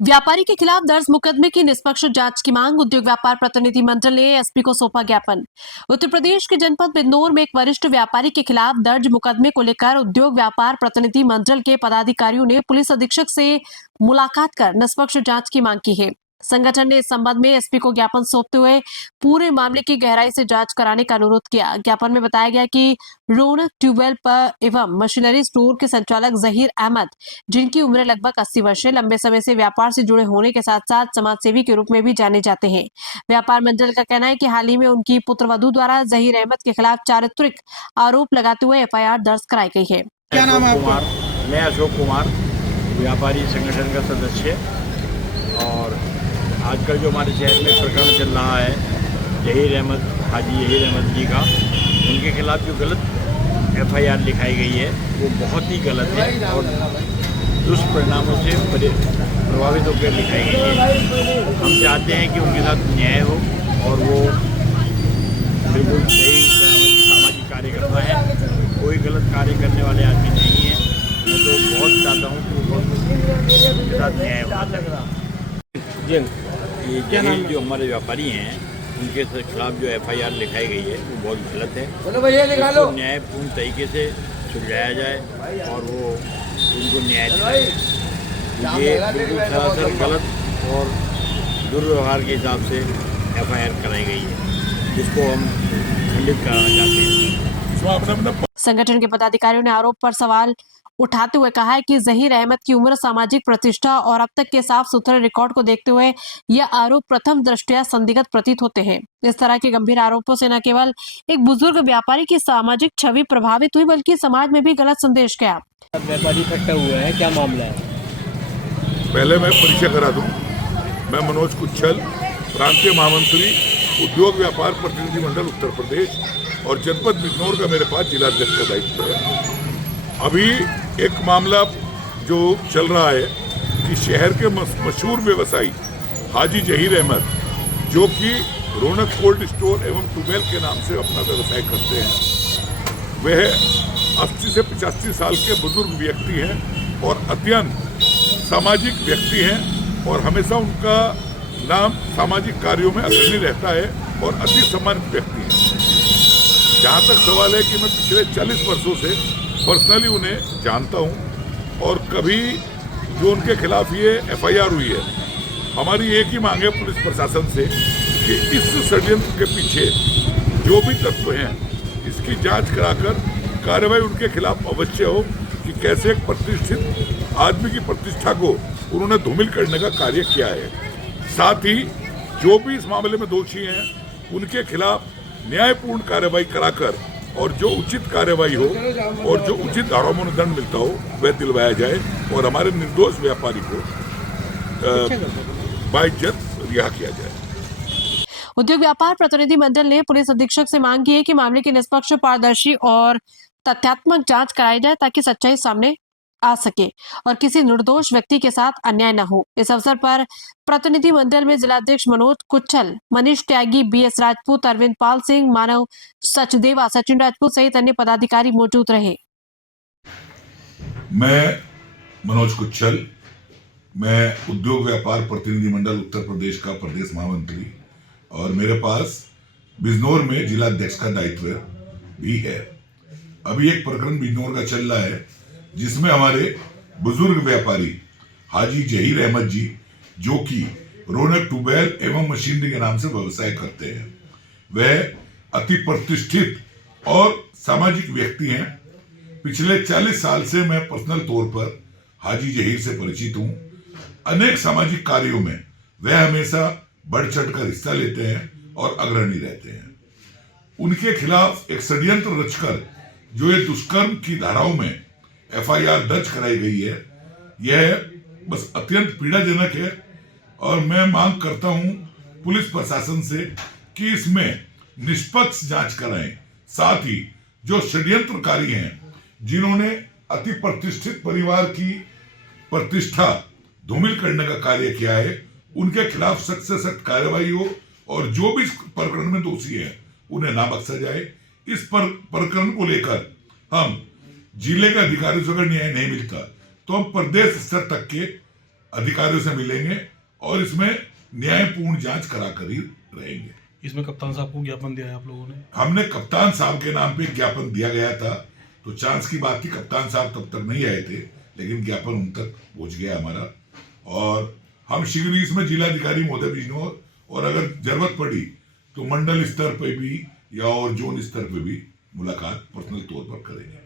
व्यापारी के खिलाफ दर्ज मुकदमे की निष्पक्ष जांच की मांग। उद्योग व्यापार प्रतिनिधि मंडल ने एसपी को सौंपा ज्ञापन। उत्तर प्रदेश के जनपद बिजनौर में एक वरिष्ठ व्यापारी के खिलाफ दर्ज मुकदमे को लेकर उद्योग व्यापार प्रतिनिधि मंडल के पदाधिकारियों ने पुलिस अधीक्षक से मुलाकात कर निष्पक्ष जांच की मांग की है। संगठन ने इस संबंध में एसपी को ज्ञापन सौंपते हुए पूरे मामले की गहराई से जांच कराने का अनुरोध किया। ज्ञापन में बताया गया कि रौनक ट्यूबवेल पर एवं मशीनरी स्टोर के संचालक जहीर अहमद, जिनकी उम्र लगभग 80 वर्ष है, लंबे समय से व्यापार से जुड़े होने के साथ साथ समाज सेवी के रूप में भी जाने जाते हैं। व्यापार मंडल का कहना है कि हाल ही में उनकी पुत्रवधू द्वारा जहीर अहमद के खिलाफ चारित्रिक आरोप लगाते हुए एफआईआर दर्ज कराई गई है। क्या नाम है आपका? मैं अशोक कुमार, व्यापारी संगठन का सदस्य। और आजकल जो हमारे शहर में प्रकरण चल रहा है जहीर अहमद, हाजी जहीर अहमद जी का, उनके खिलाफ जो गलत एफआईआर लिखाई गई है वो बहुत ही गलत है और दुष्परिणामों से प्रभावित होकर लिखाई गई है। हम चाहते हैं कि उनके साथ न्याय हो और वो बिल्कुल सही सामाजिक कार्यकर्ता है, कोई गलत कार्य करने वाले आदमी नहीं है। मैं तो बहुत चाहता हूँ कि उनके साथ न्याय होना चाहिए। ये जहीर जो हमारे व्यापारी हैं उनके खिलाफ जो एफआईआर लिखाई गई है वो बहुत गलत है। उसको न्यायपूर्ण तरीके से सुलझाया जाए और वो उनको न्याय दिलाए। ये बिल्कुल सरासर गलत और दुर्व्यवहार के हिसाब से एफआईआर कराई गई है, जिसको हम खंडित करना चाहते हैं। संगठन के पदाधिकारियों ने आरोप पर सवाल उठाते हुए कहा है कि जहीर अहमद की उम्र, सामाजिक प्रतिष्ठा और अब तक के साफ सुथरे रिकॉर्ड को देखते हुए यह आरोप प्रथम दृष्टया संदिग्ध प्रतीत होते हैं। इस तरह के गंभीर आरोपों से न केवल एक बुजुर्ग व्यापारी की सामाजिक छवि प्रभावित हुई, बल्कि समाज में भी गलत संदेश गया। व्यापारी इकट्ठा हुआ है, क्या मामला है? पहले मैं परिचय करा दूं। मैं मनोज कुच्छल, प्रांतीय महामंत्री, उद्योग व्यापार प्रतिनिधि मंडल उत्तर प्रदेश और जनपद बिजनौर का मेरे पास जिलाध्यक्ष का दायित्व है। अभी एक मामला जो चल रहा है कि शहर के मशहूर व्यवसायी हाजी जहीर अहमद, जो कि रौनक कोल्ड स्टोर एवं ट्यूबवेल के नाम से अपना व्यवसाय करते हैं, वह 80 से 85 साल के बुजुर्ग व्यक्ति हैं और अत्यंत सामाजिक व्यक्ति हैं और हमेशा उनका नाम सामाजिक कार्यों में अग्रणी रहता है और अति सम्मानित व्यक्ति हैं। जहाँ तक सवाल है कि मैं पिछले 40 वर्षों से पर्सनली उन्हें जानता हूँ और कभी जो उनके खिलाफ ये एफआईआर हुई है, हमारी एक ही मांग है पुलिस प्रशासन से कि इस षड्यंत्र के पीछे जो भी तत्व हैं इसकी जांच कराकर कार्रवाई उनके खिलाफ अवश्य हो कि कैसे एक प्रतिष्ठित आदमी की प्रतिष्ठा को उन्होंने धूमिल करने का कार्य किया है। साथ ही जो भी इस मामले में दोषी हैं उनके खिलाफ न्यायपूर्ण कार्रवाई कराकर और जो उचित कार्रवाई हो और जो उचित धाराओं में दंड मिलता हो वह दिलवाया जाए और हमारे निर्दोष व्यापारी को बाइज्जत रिहा किया जाए। उद्योग व्यापार प्रतिनिधि मंडल ने पुलिस अधीक्षक से मांग की है कि मामले की निष्पक्ष, पारदर्शी और तथ्यात्मक जांच कराई जाए ताकि सच्चाई सामने आ सके और किसी निर्दोष व्यक्ति के साथ अन्याय न हो। इस अवसर पर प्रतिनिधि मंडल में जिलाध्यक्ष मनोज कुच्छल, मनीष त्यागी, बीएस राजपूत, अरविंद पाल सिंह, मानव सचदेवा, सचिन राजपूत सहित अन्य पदाधिकारी मौजूद रहे। मैं मनोज कुच्छल, मैं उद्योग व्यापार प्रतिनिधि मंडल उत्तर प्रदेश का प्रदेश महामंत्री और मेरे पास बिजनौर में जिलाध्यक्ष का दायित्व भी है। अभी एक प्रकरण बिजनौर का चल रहा है जिसमें हमारे बुजुर्ग व्यापारी हाजी जहीर अहमद जी, जो कि रौनक ट्यूबवेल एवं मशीनरी के नाम से व्यवसाय करते हैं, वह अति प्रतिष्ठित और सामाजिक व्यक्ति हैं। पिछले 40 साल से मैं पर्सनल तौर पर हाजी जहीर से परिचित हूं। अनेक सामाजिक कार्यों में वह हमेशा बढ़ चढ़कर हिस्सा लेते हैं और अग्रणी रहते हैं। उनके खिलाफ एक षड्यंत्र रचकर जो ये दुष्कर्म की धाराओं में एफआईआर दर्ज कराई गई है, यह बस अत्यंत पीड़ाजनक है और मैं मांग करता हूं पुलिस प्रशासन से कि इसमें निष्पक्ष जांच कराएं। साथ ही जो षड्यंत्रकारी हैं, जिन्होंने अति प्रतिष्ठित परिवार की प्रतिष्ठा धूमिल करने का कार्य किया है, उनके खिलाफ सख्त से सख्त कार्रवाई हो और जो भी प्रकरण में दोषी है उन्हें ना बख्शा जाए। इस प्रकरण को लेकर हम जिले के अधिकारियों से अगर न्याय नहीं मिलता तो हम प्रदेश स्तर तक के अधिकारियों से मिलेंगे और इसमें न्यायपूर्ण जांच कराकर ही रहेंगे। इसमें कप्तान साहब को ज्ञापन दिया है आप लोगों ने? हमने कप्तान साहब के नाम पे ज्ञापन दिया गया था, तो चांस की बात थी कप्तान साहब तब तक नहीं आए थे, लेकिन ज्ञापन उन तक पहुंच गया हमारा और हम शीघ्र ही इसमें जिलाधिकारी महोदय बिजनौर और अगर जरूरत पड़ी तो मंडल स्तर पे भी या और जोन स्तर पे भी मुलाकात पर्सनल तौर पर करेंगे।